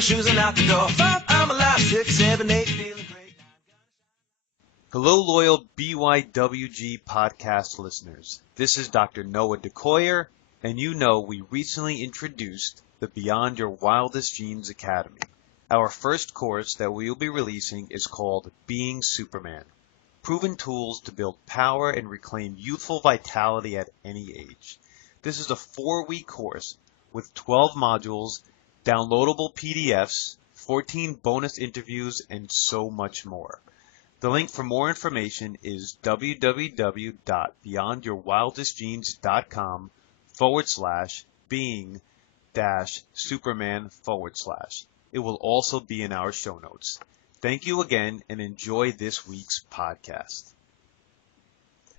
my shoes and out the door. 5, I'm alive. 6, 7, 8, feeling great. Hello, loyal BYWG podcast listeners. This is Dr. Noah DeCoyer, and you know we recently introduced the Beyond Your Wildest Dreams Academy. Our first course that we will be releasing is called Being Superman. Proven tools to build power and reclaim youthful vitality at any age. This is a 4-week course with 12 modules, downloadable PDFs, 14 bonus interviews, and so much more. The link for more information is www.beyondyourwildestdreams.com/being-superman/. It will also be in our show notes. Thank you again and enjoy this week's podcast.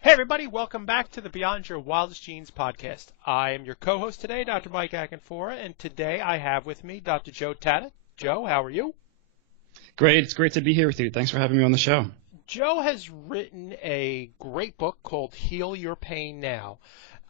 Hey everybody, welcome back to the Beyond Your Wildest Dreams podcast. I am your co-host today, Dr. Mike Akinfora, and today I have with me Dr. Joe Tatta. Joe, how are you? Great. It's great to be here with you. Thanks for having me on the show. Joe has written a great book called Heal Your Pain Now.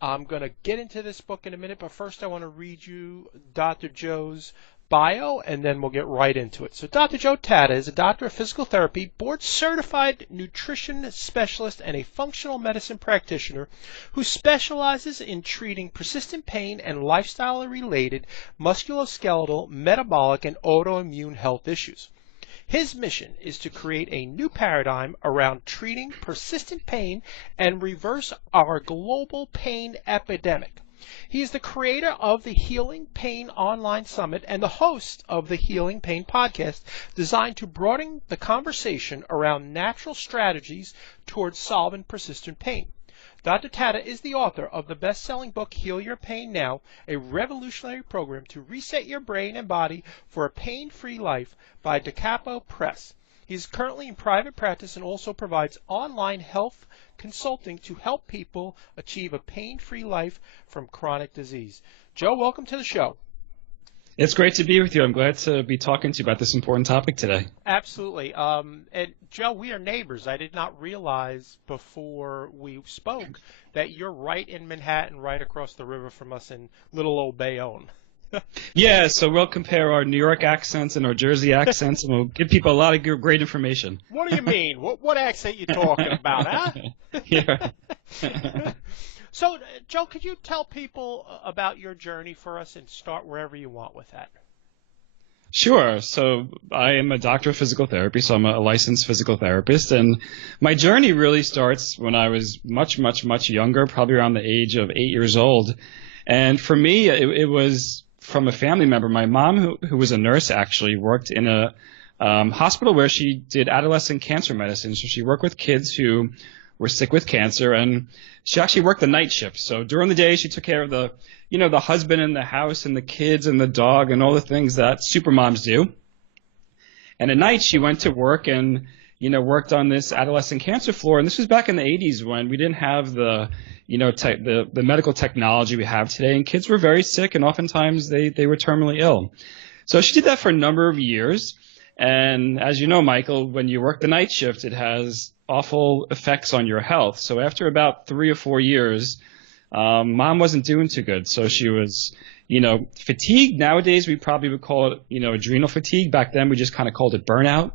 I'm going to get into this book in a minute, but first I want to read you Dr. Joe's bio, and then we'll get right into it. So Dr. Joe Tatta is a doctor of physical therapy, board-certified nutrition specialist, and a functional medicine practitioner who specializes in treating persistent pain and lifestyle-related musculoskeletal, metabolic, and autoimmune health issues. His mission is to create a new paradigm around treating persistent pain and reverse our global pain epidemic. He is the creator of the Healing Pain Online Summit and the host of the Healing Pain Podcast, designed to broaden the conversation around natural strategies towards solving persistent pain. Dr. Tatta is the author of the best-selling book Heal Your Pain Now, a revolutionary program to reset your brain and body for a pain-free life by Capo Press. He is currently in private practice and also provides online health consulting to help people achieve a pain-free life from chronic disease. Joe, welcome to the show. It's great to be with you. I'm glad to be talking to you about this important topic today. Absolutely. And Joe, we are neighbors. I did not realize before we spoke that you're right in Manhattan, right across the river from us in little old Bayonne. Yeah, so we'll compare our New York accents and our Jersey accents, and we'll give people a lot of great information. What do you mean? What accent you talking about, huh? Yeah. So, Joe, could you tell people about your journey for us and start wherever you want with that? Sure. So I am a doctor of physical therapy, so I'm a licensed physical therapist, and my journey really starts when I was much, much, much younger, probably around the age of 8 years old. And for me, it was from a family member. My mom, who was a nurse, actually worked in a hospital where she did adolescent cancer medicine. So she worked with kids who were sick with cancer, and she actually worked the night shift. So during the day, she took care of the husband and the house and the kids and the dog and all the things that super moms do. And at night, she went to work and, worked on this adolescent cancer floor. And this was back in the 80s when we didn't have the medical technology we have today, and kids were very sick, and oftentimes they were terminally ill. So she did that for a number of years. And as you know, Michael, when you work the night shift, it has awful effects on your health. So after about 3 or 4 years, mom wasn't doing too good. So she was, fatigued. Nowadays, we probably would call it, adrenal fatigue. Back then, we just kind of called it burnout.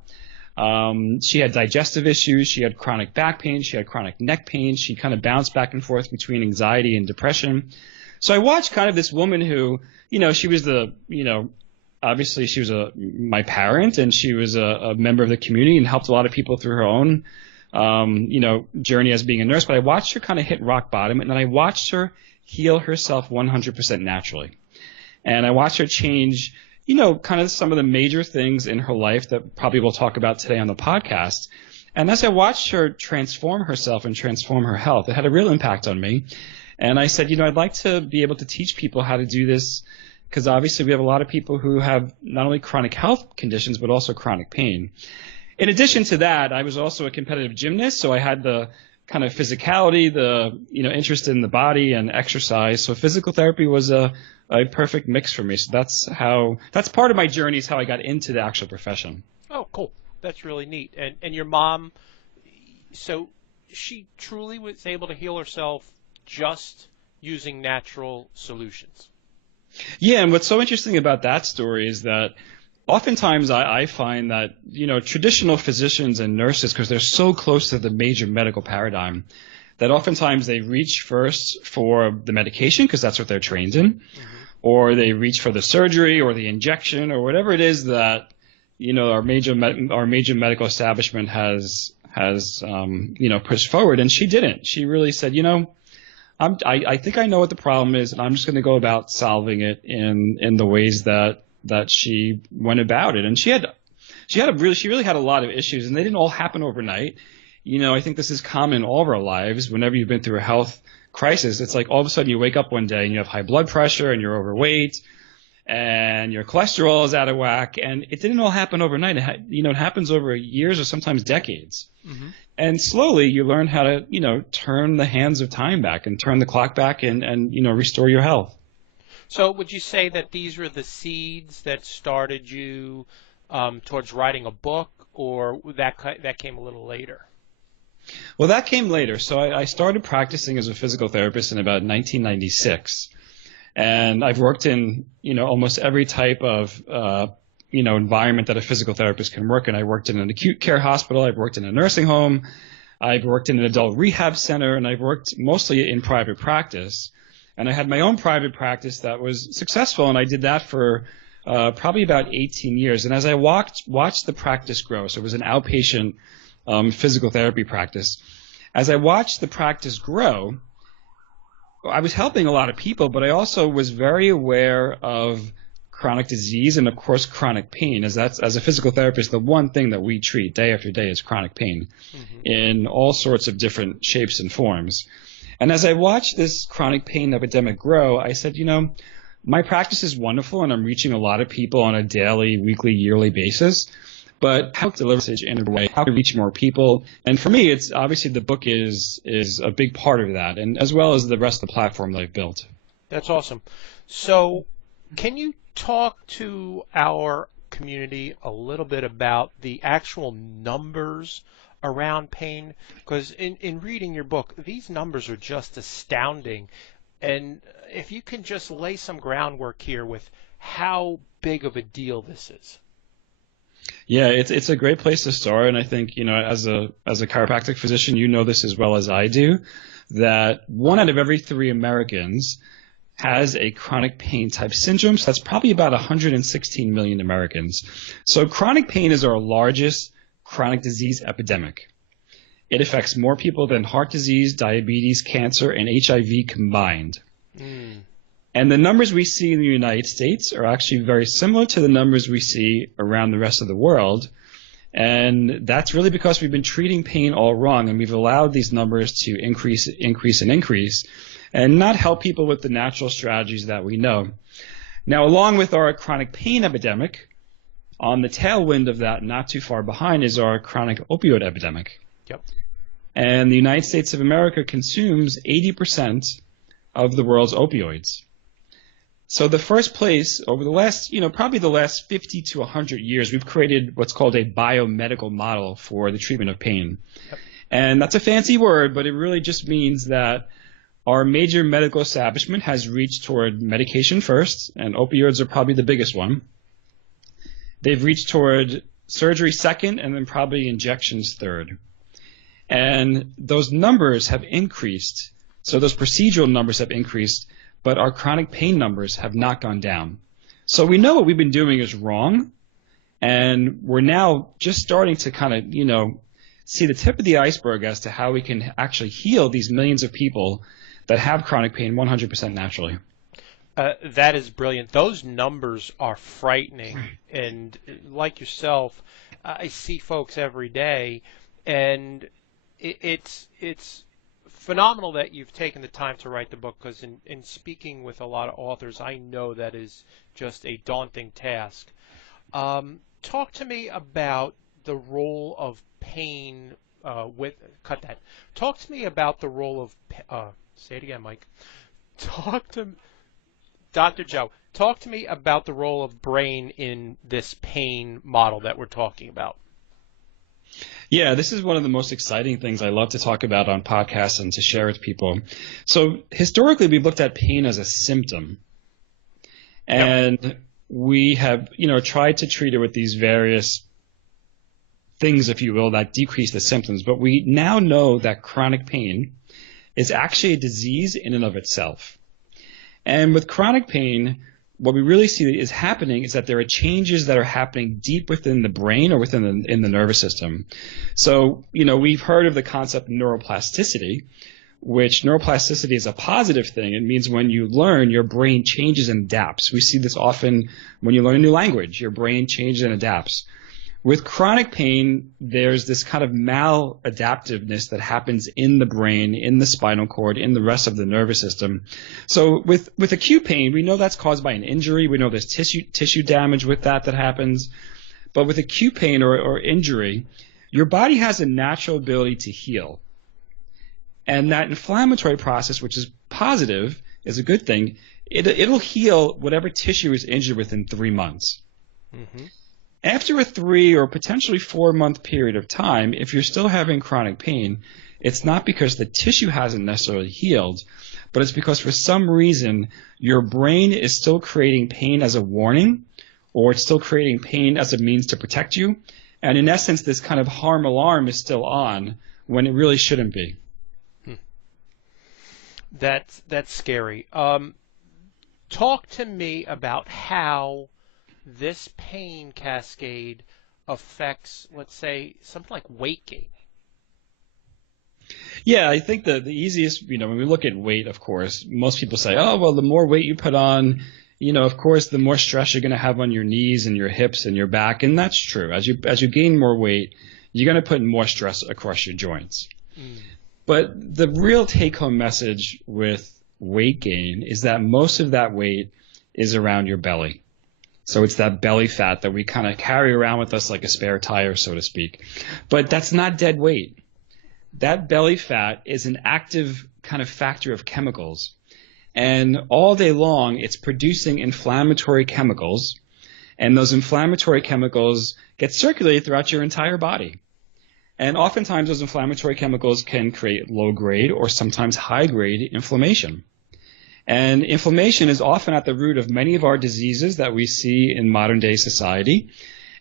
She had digestive issues. She had chronic back pain. She had chronic neck pain. She kind of bounced back and forth between anxiety and depression. So I watched kind of this woman who, she was obviously she was my parent, and she was a member of the community and helped a lot of people through her own, journey as being a nurse. But I watched her kind of hit rock bottom, and then I watched her heal herself 100% naturally. And I watched her change, kind of some of the major things in her life that probably we'll talk about today on the podcast. And as I watched her transform herself and transform her health, it had a real impact on me. And I said, I'd like to be able to teach people how to do this, because obviously we have a lot of people who have not only chronic health conditions, but also chronic pain. In addition to that, I was also a competitive gymnast, so I had the kind of physicality, the interest in the body and exercise. So physical therapy was a perfect mix for me. So that's part of my journey, is how I got into the actual profession. Oh, cool. That's really neat. And your mom, so she truly was able to heal herself just using natural solutions. Yeah, and what's so interesting about that story is that oftentimes I find that, traditional physicians and nurses, because they're so close to the major medical paradigm, that oftentimes they reach first for the medication because that's what they're trained in, or they reach for the surgery or the injection or whatever it is that, our major medical establishment has pushed forward. And she didn't. She really said, I think I know what the problem is, and I'm just going to go about solving it in the ways that she went about it. And she really had a lot of issues, and they didn't all happen overnight. I think this is common in all of our lives. Whenever you've been through a health crisis, it's like all of a sudden you wake up one day and you have high blood pressure and you're overweight and your cholesterol is out of whack. And it didn't all happen overnight. It happens over years or sometimes decades. Mm-hmm. And slowly you learn how to, turn the hands of time back and turn the clock back and restore your health. So would you say that these were the seeds that started you towards writing a book, or that came a little later? Well, that came later. So I started practicing as a physical therapist in about 1996. And I've worked in, almost every type of, environment that a physical therapist can work in. I worked in an acute care hospital. I've worked in a nursing home. I've worked in an adult rehab center. And I've worked mostly in private practice. And I had my own private practice that was successful. And I did that for probably about 18 years. And as I watched the practice grow, so it was an outpatient physical therapy practice. As I watched the practice grow, I was helping a lot of people, but I also was very aware of chronic disease and, of course, chronic pain. As a physical therapist, the one thing that we treat day after day is chronic pain in all sorts of different shapes and forms. And as I watched this chronic pain epidemic grow, I said, my practice is wonderful and I'm reaching a lot of people on a daily, weekly, yearly basis. But how to deliver message in a way, how to reach more people. And for me, it's obviously the book is a big part of that, and as well as the rest of the platform that I've built. That's awesome. So can you talk to our community a little bit about the actual numbers around pain? Because in reading your book, these numbers are just astounding. And if you can just lay some groundwork here with how big of a deal this is. Yeah, it's a great place to start, and I think as a chiropractic physician, you know this as well as I do, that 1 out of every 3 Americans has a chronic pain type syndrome. So that's probably about 116 million Americans. So chronic pain is our largest chronic disease epidemic. It affects more people than heart disease, diabetes, cancer, and HIV combined. And the numbers we see in the United States are actually very similar to the numbers we see around the rest of the world. And that's really because we've been treating pain all wrong, and we've allowed these numbers to increase, and not help people with the natural strategies that we know. Now, along with our chronic pain epidemic, on the tailwind of that, not too far behind, is our chronic opioid epidemic. Yep. And the United States of America consumes 80% of the world's opioids. So the first place over the last, probably the last 50 to 100 years, we've created what's called a biomedical model for the treatment of pain. Yep. And that's a fancy word, but it really just means that our major medical establishment has reached toward medication first, and opioids are probably the biggest one. They've reached toward surgery second, and then probably injections third. And those numbers have increased. So those procedural numbers have increased, but our chronic pain numbers have not gone down. So we know what we've been doing is wrong, and we're now just starting to kind of, see the tip of the iceberg as to how we can actually heal these millions of people that have chronic pain 100% naturally. That is brilliant. Those numbers are frightening, and like yourself, I see folks every day, and it's phenomenal that you've taken the time to write the book, because in speaking with a lot of authors, I know that is just a daunting task. Talk to me about the role of pain Talk to me about the role of say it again, Mike. Dr. Joe, talk to me about the role of brain in this pain model that we're talking about. Yeah, this is one of the most exciting things I love to talk about on podcasts and to share with people. So historically, we've looked at pain as a symptom. And we have, tried to treat it with these various things, if you will, that decrease the symptoms. But we now know that chronic pain is actually a disease in and of itself. And with chronic pain, what we really see is happening is that there are changes that are happening deep within the brain or within the nervous system. So, we've heard of the concept of neuroplasticity, which neuroplasticity is a positive thing. It means when you learn, your brain changes and adapts. We see this often when you learn a new language, your brain changes and adapts. With chronic pain, there's this kind of maladaptiveness that happens in the brain, in the spinal cord, in the rest of the nervous system. So with acute pain, we know that's caused by an injury. We know there's tissue damage with that happens. But with acute pain or injury, your body has a natural ability to heal. And that inflammatory process, which is positive, is a good thing. It'll heal whatever tissue is injured within 3 months. Mm-hmm. After a 3 or potentially 4 month period of time, if you're still having chronic pain, it's not because the tissue hasn't necessarily healed, but it's because for some reason your brain is still creating pain as a warning, or it's still creating pain as a means to protect you. And in essence, this kind of harm alarm is still on when it really shouldn't be. That's scary. Talk to me about how this pain cascade affects, let's say, something like weight gain. Yeah, I think the easiest, when we look at weight, of course, most people say, oh, well, the more weight you put on, of course, the more stress you're going to have on your knees and your hips and your back. And that's true. As you gain more weight, you're going to put more stress across your joints. Mm. But the real take-home message with weight gain is that most of that weight is around your belly. So it's that belly fat that we kind of carry around with us like a spare tire, so to speak. But that's not dead weight. That belly fat is an active kind of factor of chemicals. And all day long, it's producing inflammatory chemicals. And those inflammatory chemicals get circulated throughout your entire body. And oftentimes, those inflammatory chemicals can create low-grade or sometimes high-grade inflammation. And inflammation is often at the root of many of our diseases that we see in modern-day society.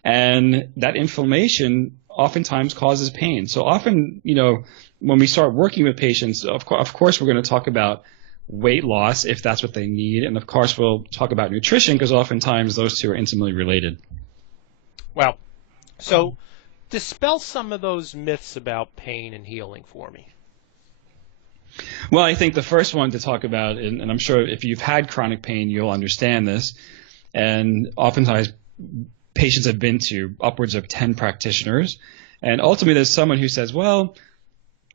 And that inflammation oftentimes causes pain. So often, when we start working with patients, of course, we're going to talk about weight loss if that's what they need. And, of course, we'll talk about nutrition because oftentimes those two are intimately related. Well, so dispel some of those myths about pain and healing for me. Well, I think the first one to talk about, and I'm sure if you've had chronic pain, you'll understand this, and oftentimes patients have been to upwards of 10 practitioners, and ultimately there's someone who says, well,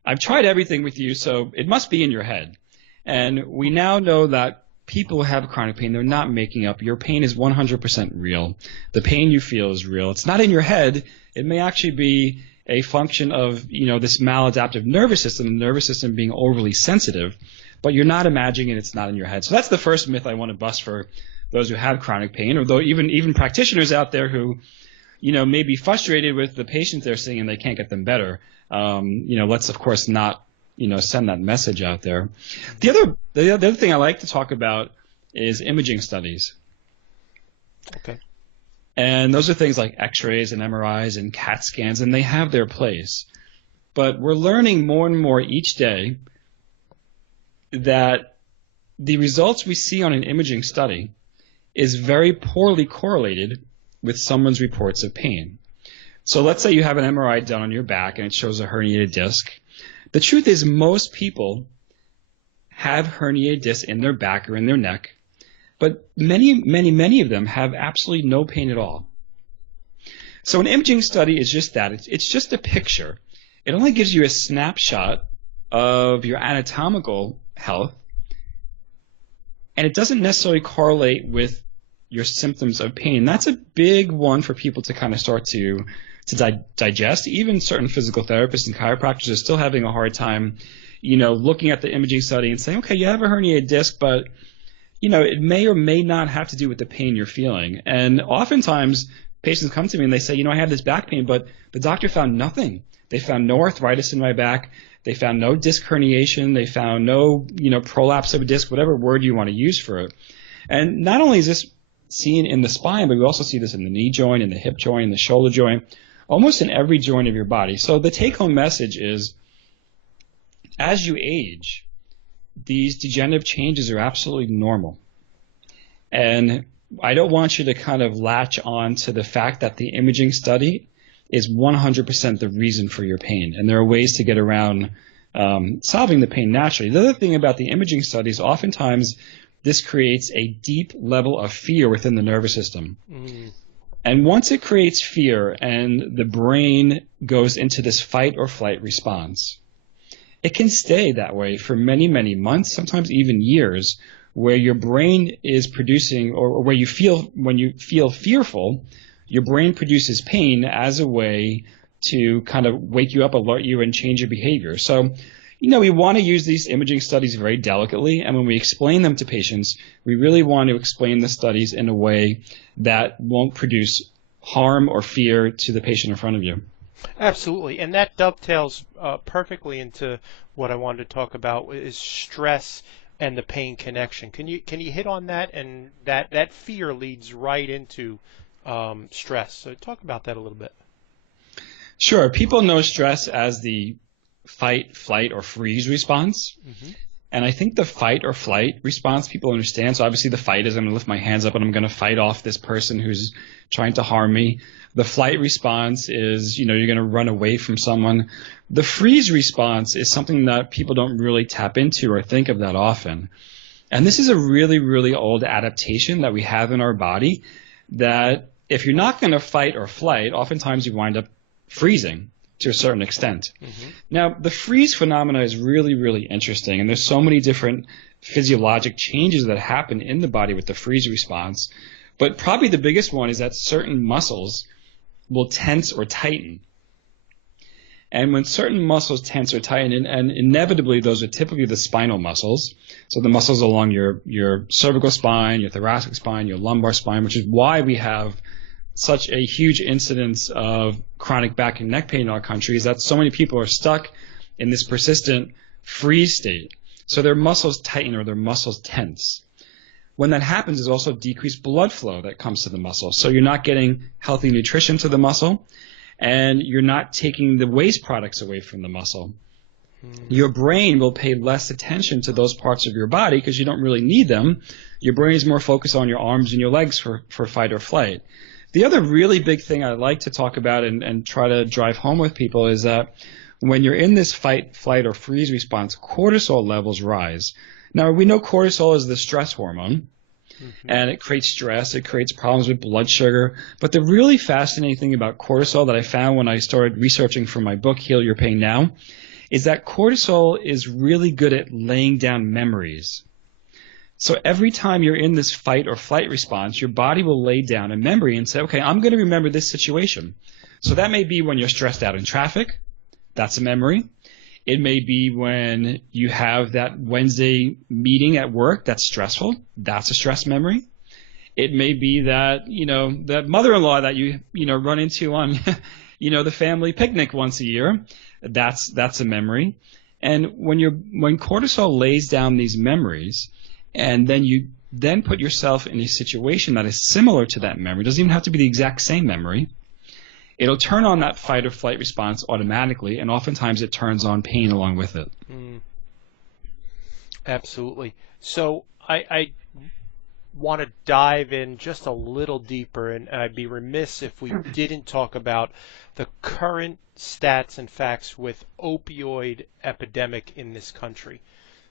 I've tried everything with you, so it must be in your head. And we now know that people who have chronic pain, they're not making up. Your pain is 100% real. The pain you feel is real. It's not in your head. It may actually be a function of, this maladaptive nervous system, the nervous system being overly sensitive, but you're not imagining it, it's not in your head. So that's the first myth I want to bust for those who have chronic pain, or though even practitioners out there who, may be frustrated with the patients they're seeing and they can't get them better. Let's of course not, send that message out there. The other thing I like to talk about is imaging studies. Okay. And those are things like x-rays and MRIs and CAT scans, and they have their place. But we're learning more and more each day that the results we see on an imaging study is very poorly correlated with someone's reports of pain. So let's say you have an MRI done on your back and it shows a herniated disc. The truth is most people have herniated discs in their back or in their neck, but many of them have absolutely no pain at all. So an imaging study is just that. It's just a picture. It only gives you a snapshot of your anatomical health, and it doesn't necessarily correlate with your symptoms of pain. That's a big one for people to kind of start to digest. Even certain physical therapists and chiropractors are still having a hard time, looking at the imaging study and saying, okay, you have a herniated disc, but it may or may not have to do with the pain you're feeling. And oftentimes patients come to me and they say, I have this back pain, but the doctor found nothing. They found no arthritis in my back. They found no disc herniation. They found no, prolapse of a disc, whatever word you want to use for it. And not only is this seen in the spine, but we also see this in the knee joint, in the hip joint, in the shoulder joint, almost in every joint of your body. So the take-home message is, as you age, these degenerative changes are absolutely normal. And I don't want you to kind of latch on to the fact that the imaging study is 100% the reason for your pain. And there are ways to get around solving the pain naturally. The other thing about the imaging studies, oftentimes this creates a deep level of fear within the nervous system. And once it creates fear and the brain goes into this fight or flight response, it can stay that way for many, many months, sometimes even years, where your brain is producing, or where you feel, when you feel fearful, your brain produces pain as a way to kind of wake you up, alert you, and change your behavior. So, we want to use these imaging studies very delicately, and when we explain them to patients, we really want to explain the studies in a way that won't produce harm or fear to the patient in front of you. Absolutely, and that dovetails perfectly into what I wanted to talk about, is stress and the pain connection. Can you hit on that? And that fear leads right into stress. So talk about that a little bit. Sure. People know stress as the fight, flight, or freeze response. And I think the fight or flight response people understand. So obviously the fight is I'm going to lift my hands up and I'm going to fight off this person who's trying to harm me. The flight response is, you're going to run away from someone. The freeze response is something that people don't really tap into or think of that often. And this is a really, really old adaptation that we have in our body, that if you're not going to fight or flight, oftentimes you wind up freezing to a certain extent. Now, the freeze phenomena is really, really interesting, and there's so many different physiologic changes that happen in the body with the freeze response. But probably the biggest one is that certain muscles will tense or tighten. And when certain muscles tense or tighten, and inevitably those are typically the spinal muscles, so the muscles along your cervical spine, your thoracic spine, your lumbar spine, which is why we have such a huge incidence of chronic back and neck pain in our country, is that so many people are stuck in this persistent freeze state. So their muscles tighten or their muscles tense. When that happens, there's also decreased blood flow that comes to the muscle. So you're not getting healthy nutrition to the muscle, and you're not taking the waste products away from the muscle. Your brain will pay less attention to those parts of your body because you don't really need them. Your brain is more focused on your arms and your legs for fight or flight. The other really big thing I like to talk about and try to drive home with people is that when you're in this fight, flight, or freeze response, cortisol levels rise. Now, we know cortisol is the stress hormone, and it creates stress. It creates problems with blood sugar. But the really fascinating thing about cortisol that I found when I started researching for my book, Heal Your Pain Now, is that cortisol is really good at laying down memories. So every time you're in this fight or flight response, your body will lay down a memory and say, okay, I'm going to remember this situation. So that may be when you're stressed out in traffic. That's a memory. It may be when you have that Wednesday meeting at work that's stressful. That's a stress memory. It may be that, that mother-in-law that you run into on, the family picnic once a year. That's a memory. And when cortisol lays down these memories, and then you put yourself in a situation that is similar to that memory, it doesn't even have to be the exact same memory, it'll turn on that fight or flight response automatically, and oftentimes it turns on pain along with it. Absolutely. So I want to dive in just a little deeper, and I'd be remiss if we didn't talk about the current stats and facts with opioid epidemic in this country.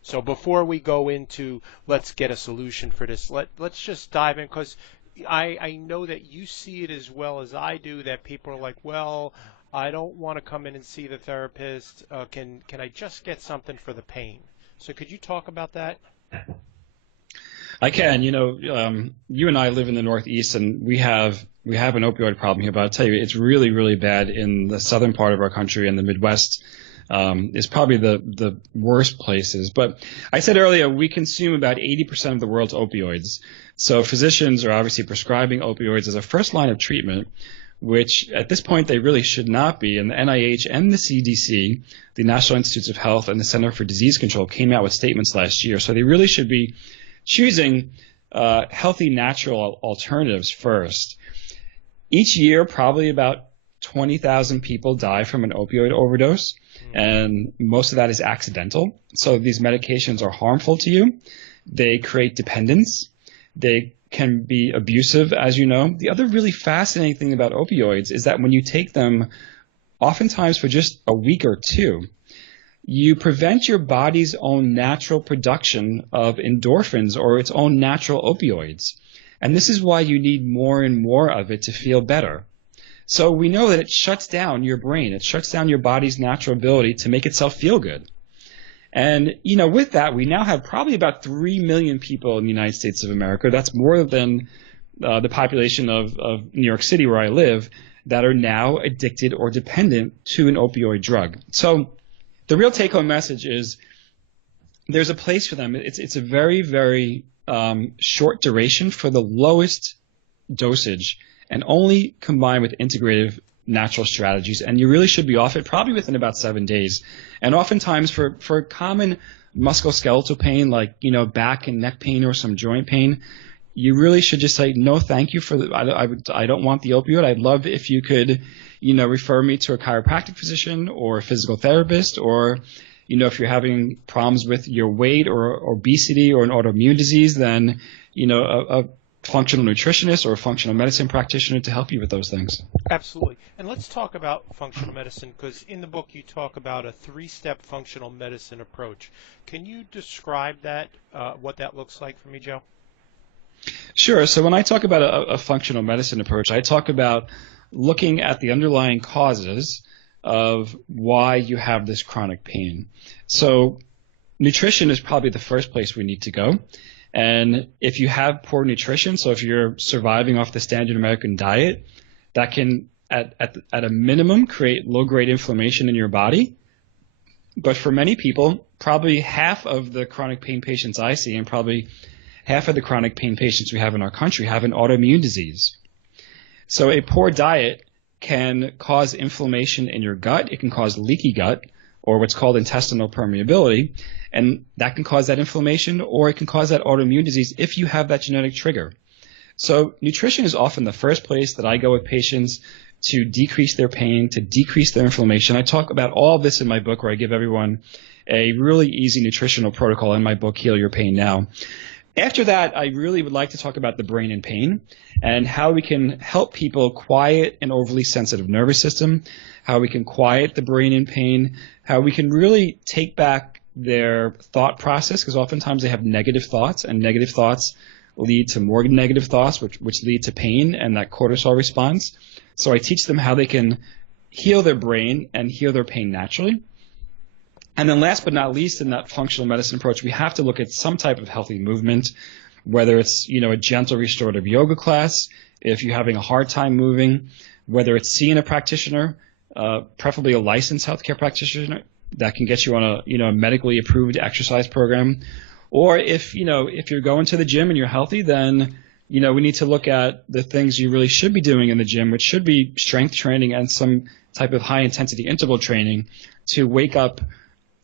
So before we go into let's get a solution for this, let's just dive in, because I know that you see it as well as I do, that people are like, well, I don't want to come in and see the therapist. Can I just get something for the pain? So could you talk about that? I can. You and I live in the Northeast, and we have an opioid problem here. But I'll tell you, it's really, really bad in the southern part of our country, and the Midwest is probably the worst places. But I said earlier, we consume about 80% of the world's opioids. So physicians are obviously prescribing opioids as a first line of treatment, which at this point they really should not be. And the NIH and the CDC, the National Institutes of Health, and the Center for Disease Control came out with statements last year. So they really should be choosing healthy natural alternatives first. Each year, probably about 20,000 people die from an opioid overdose, and most of that is accidental. So these medications are harmful to you. They create dependence. They can be abusive, as you know. The other really fascinating thing about opioids is that when you take them, oftentimes for just a week or two, you prevent your body's own natural production of endorphins or its own natural opioids. And this is why you need more and more of it to feel better. So we know that it shuts down your brain. It shuts down your body's natural ability to make itself feel good. And, with that, we now have probably about 3 million people in the United States of America. That's more than the population of New York City, where I live, that are now addicted or dependent to an opioid drug. So the real take-home message is there's a place for them. It's a very, very short duration for the lowest dosage, and only combined with integrative natural strategies. And you really should be off it probably within about 7 days. And oftentimes for common musculoskeletal pain, like, back and neck pain or some joint pain, you really should just say, no, thank you I don't want the opioid. I'd love if you could, refer me to a chiropractic physician or a physical therapist, or, if you're having problems with your weight or obesity or an autoimmune disease, then, a functional nutritionist or a functional medicine practitioner to help you with those things. Absolutely. And let's talk about functional medicine, because in the book you talk about a 3-step functional medicine approach. Can you describe that, what that looks like for me, Joe? Sure. So when I talk about a functional medicine approach, I talk about looking at the underlying causes of why you have this chronic pain. So nutrition is probably the first place we need to go. And if you have poor nutrition, so if you're surviving off the standard American diet, that can, at a minimum, create low-grade inflammation in your body. But for many people, probably half of the chronic pain patients I see, and probably half of the chronic pain patients we have in our country, have an autoimmune disease. So a poor diet can cause inflammation in your gut. It can cause leaky gut, or what's called intestinal permeability, and that can cause that inflammation, or it can cause that autoimmune disease if you have that genetic trigger. So nutrition is often the first place that I go with patients to decrease their pain, to decrease their inflammation. I talk about all of this in my book, where I give everyone a really easy nutritional protocol in my book, Heal Your Pain Now. After that, I really would like to talk about the brain and pain and how we can help people quiet an overly sensitive nervous system, how we can quiet the brain and pain, how we can really take back their thought process, because oftentimes they have negative thoughts, and negative thoughts lead to more negative thoughts, which lead to pain and that cortisol response. So I teach them how they can heal their brain and heal their pain naturally. And then last but not least, in that functional medicine approach, we have to look at some type of healthy movement, whether it's, a gentle restorative yoga class, if you're having a hard time moving, whether it's seeing a practitioner, preferably a licensed healthcare practitioner that can get you on a medically approved exercise program. Or if you're going to the gym and you're healthy, then, we need to look at the things you really should be doing in the gym, which should be strength training and some type of high intensity interval training to wake up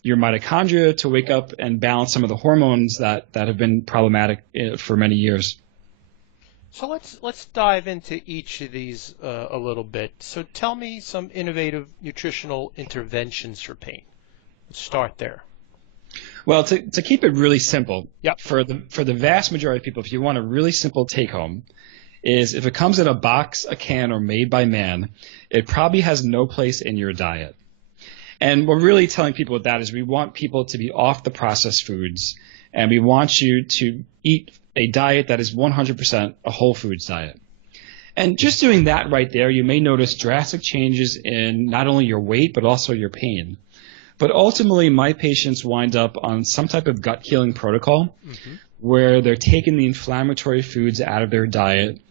your mitochondria, to wake up and balance some of the hormones that have been problematic for many years. So let's dive into each of these a little bit. So tell me some innovative nutritional interventions for pain. Let's start there. Well, to keep it really simple, Yep. for the vast majority of people, if you want a really simple take home, is if it comes in a box, a can, or made by man, it probably has no place in your diet. And we're really telling people with that is we want people to be off the processed foods, and we want you to eat a diet that is 100% a whole foods diet. And just doing that right there, you may notice drastic changes in not only your weight, but also your pain. But ultimately, my patients wind up on some type of gut healing protocol where they're taking the inflammatory foods out of their diet.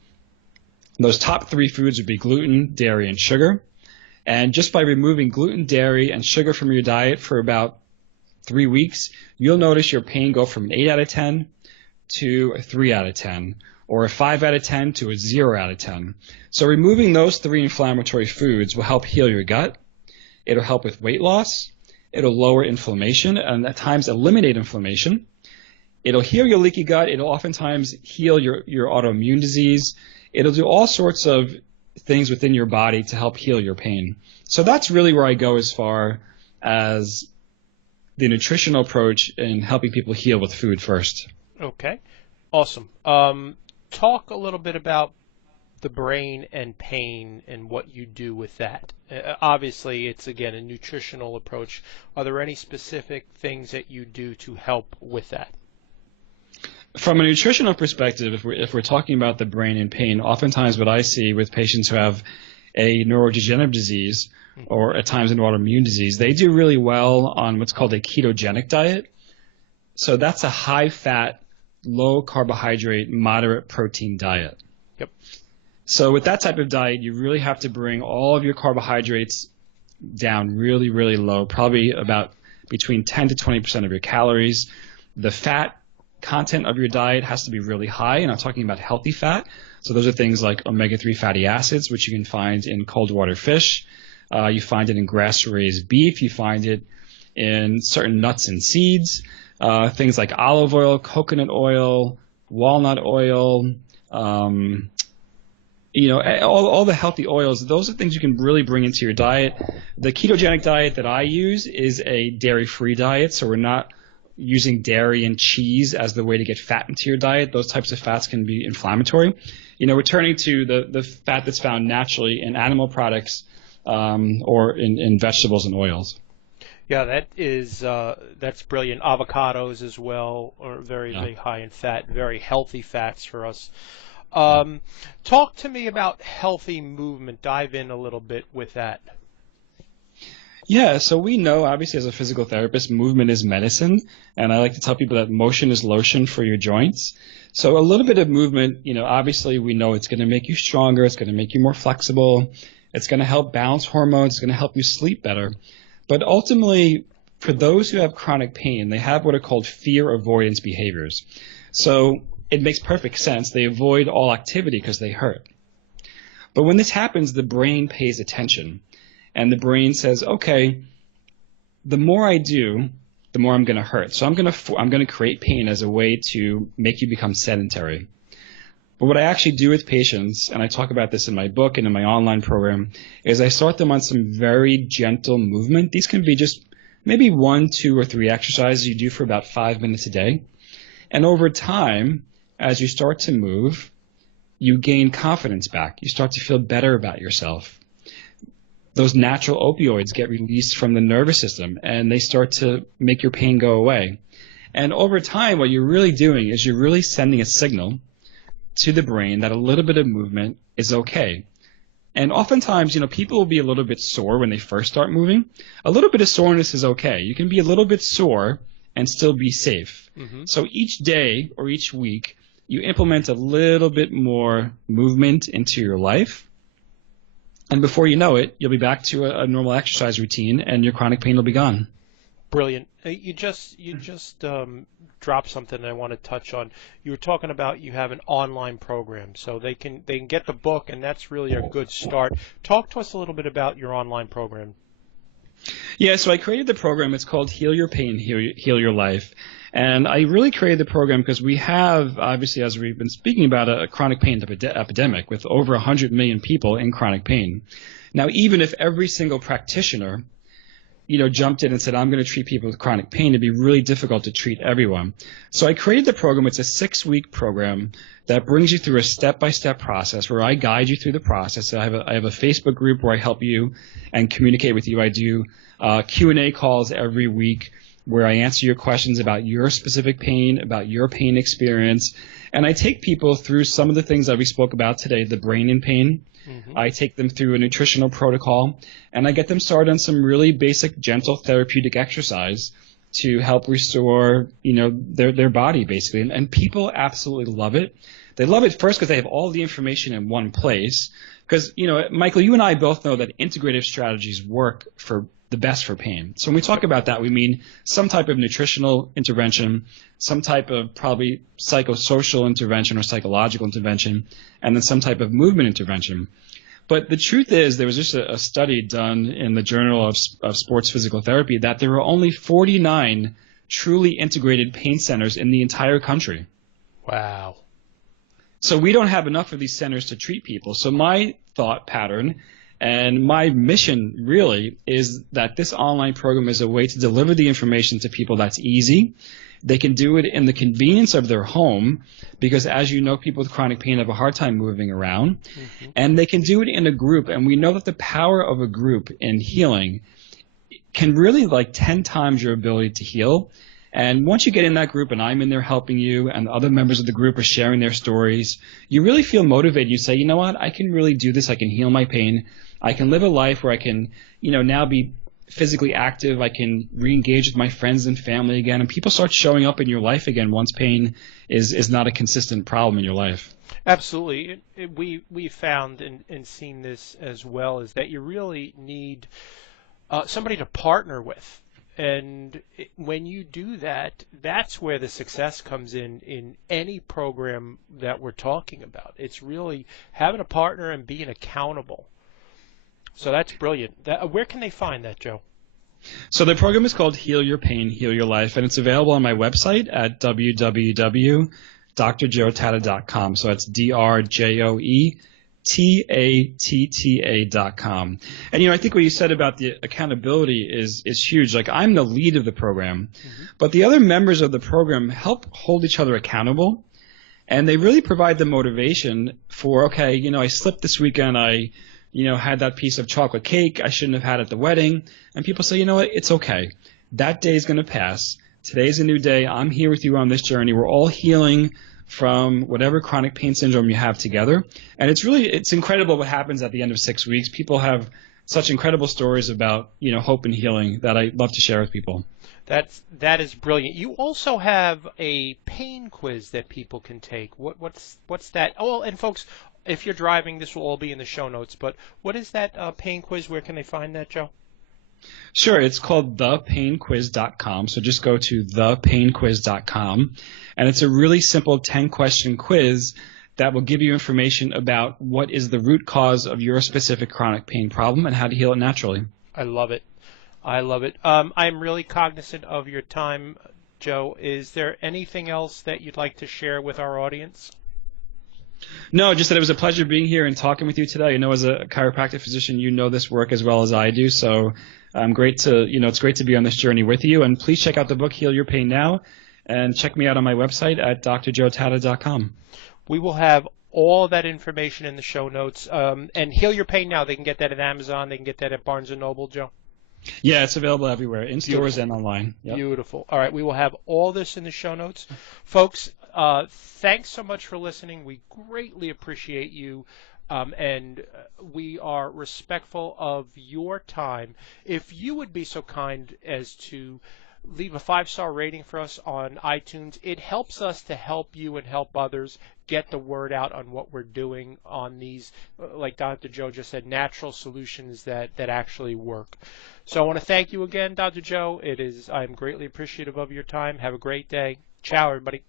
Those top 3 foods would be gluten, dairy, and sugar. And just by removing gluten, dairy, and sugar from your diet for about 3 weeks, you'll notice your pain go from an 8 out of 10 to a 3 out of 10, or a 5 out of 10 to a 0 out of 10. So removing those 3 inflammatory foods will help heal your gut. It'll help with weight loss. It'll lower inflammation and at times eliminate inflammation. It'll heal your leaky gut. It'll oftentimes heal your autoimmune disease. It'll do all sorts of things within your body to help heal your pain. So that's really where I go as far as the nutritional approach in helping people heal with food first. Okay, awesome. Talk a little bit about the brain and pain and what you do with that. Obviously, it's, again, a nutritional approach. Are there any specific things that you do to help with that? From a nutritional perspective, if we're talking about the brain and pain, oftentimes what I see with patients who have a neurodegenerative disease or at times an autoimmune disease, they do really well on what's called a ketogenic diet. So that's a high-fat, low-carbohydrate, moderate protein diet. Yep. So with that type of diet, you really have to bring all of your carbohydrates down really, really low, probably about between 10 to 20% of your calories. The fat content of your diet has to be really high, and I'm talking about healthy fat. So those are things like omega-3 fatty acids, which you can find in cold water fish. You find it in grass-raised beef. You find it in certain nuts and seeds. Things like olive oil, coconut oil, walnut oil, all the healthy oils. Those are things you can really bring into your diet. The ketogenic diet that I use is a dairy-free diet, so we're not using dairy and cheese as the way to get fat into your diet. Those types of fats can be inflammatory. Returning to the fat that's found naturally in animal products or in vegetables and oils. Yeah, that's brilliant. Avocados as well are very high in fat, very healthy fats for us. Talk to me about healthy movement. Dive in a little bit with that. Yeah, so we know, obviously, as a physical therapist, movement is medicine, and I like to tell people that motion is lotion for your joints. So a little bit of movement, obviously we know it's going to make you stronger, it's going to make you more flexible, it's going to help balance hormones, it's going to help you sleep better. But ultimately, for those who have chronic pain, they have what are called fear avoidance behaviors. So it makes perfect sense. They avoid all activity because they hurt. But when this happens, the brain pays attention. And the brain says, okay, the more I do, the more I'm going to hurt. So I'm going to create pain as a way to make you become sedentary. But what I actually do with patients, and I talk about this in my book and in my online program, is I start them on some very gentle movement. These can be just maybe 1, 2, or 3 exercises you do for about 5 minutes a day. And over time, as you start to move, you gain confidence back. You start to feel better about yourself. Those natural opioids get released from the nervous system, and they start to make your pain go away. And over time, what you're really doing is you're really sending a signal to the brain that a little bit of movement is okay. And oftentimes, people will be a little bit sore when they first start moving. A little bit of soreness is okay. You can be a little bit sore and still be safe. Mm-hmm. So each day or each week, you implement a little bit more movement into your life. And before you know it, you'll be back to a normal exercise routine, and your chronic pain will be gone. Brilliant. You just dropped something I want to touch on. You were talking about you have an online program, so they can get the book, and that's really a good start. Talk to us a little bit about your online program. Yeah, so I created the program. It's called Heal Your Pain, Heal Your Life. And I really created the program because we have, obviously, as we've been speaking about, a chronic pain epidemic with over 100 million people in chronic pain. Now, even if every single practitioner, jumped in and said, I'm going to treat people with chronic pain, it'd be really difficult to treat everyone. So I created the program. It's a 6-week program that brings you through a step-by-step process where I guide you through the process. I have a Facebook group where I help you and communicate with you. I do Q&A calls every week where I answer your questions about your specific pain, about your pain experience. And I take people through some of the things that we spoke about today, the brain and pain. Mm-hmm. I take them through a nutritional protocol, and I get them started on some really basic, gentle therapeutic exercise to help restore, their body, basically. And people absolutely love it. They love it first because they have all the information in one place. Because, Michael, you and I both know that integrative strategies work for the best for pain. So when we talk about that, we mean some type of nutritional intervention, some type of probably psychosocial intervention or psychological intervention, and then some type of movement intervention. But the truth is, there was just a study done in the Journal of Sports Physical Therapy that there were only 49 truly integrated pain centers in the entire country. Wow. So we don't have enough of these centers to treat people. So my thought pattern and my mission really is that this online program is a way to deliver the information to people that's easy. They can do it in the convenience of their home because, as you know, people with chronic pain have a hard time moving around. Mm-hmm. And they can do it in a group. And we know that the power of a group in healing can really 10 times your ability to heal. And once you get in that group and I'm in there helping you and the other members of the group are sharing their stories, you really feel motivated. You say, you know what, I can really do this. I can heal my pain. I can live a life where I can, now be physically active. I can re-engage with my friends and family again. And people start showing up in your life again once pain is not a consistent problem in your life. Absolutely. We found and seen this as well, is that you really need somebody to partner with. And when you do that, that's where the success comes in any program that we're talking about. It's really having a partner and being accountable. So that's brilliant. Where can they find that, Joe? So the program is called Heal Your Pain, Heal Your Life, and it's available on my website at www.drjoetatta.com. So that's DRJOETATTA.com. And, I think what you said about the accountability is huge. I'm the lead of the program, mm-hmm. but the other members of the program help hold each other accountable, and they really provide the motivation for, okay, I slipped this weekend, I had that piece of chocolate cake I shouldn't have had at the wedding. And people say, you know what, it's okay. That day is going to pass. Today's a new day. I'm here with you on this journey. We're all healing from whatever chronic pain syndrome you have together. And it's incredible what happens at the end of 6 weeks. People have such incredible stories about, hope and healing that I love to share with people. That is brilliant. You also have a pain quiz that people can take. What's that? Oh, and folks, if you're driving, this will all be in the show notes. But what is that pain quiz? Where can they find that, Joe? Sure. It's called thepainquiz.com. So just go to thepainquiz.com. And it's a really simple 10-question quiz that will give you information about what is the root cause of your specific chronic pain problem and how to heal it naturally. I love it. I'm really cognizant of your time, Joe. Is there anything else that you'd like to share with our audience? No, just that it was a pleasure being here and talking with you today. As a chiropractic physician, this work as well as I do. So it's great to be on this journey with you. And please check out the book, Heal Your Pain Now, and check me out on my website at drjoetatta.com. We will have all that information in the show notes. And Heal Your Pain Now, they can get that at Amazon. They can get that at Barnes & Noble, Joe. Yeah, it's available everywhere, in stores and online. Yep. Beautiful. All right, we will have all this in the show notes. Folks, thanks so much for listening. We greatly appreciate you, and we are respectful of your time. If you would be so kind as to leave a 5-star rating for us on iTunes, it helps us to help you and help others get the word out on what we're doing on these, like Dr. Joe just said, natural solutions that actually work. So I want to thank you again, Dr. Joe. I'm greatly appreciative of your time. Have a great day. Ciao, everybody.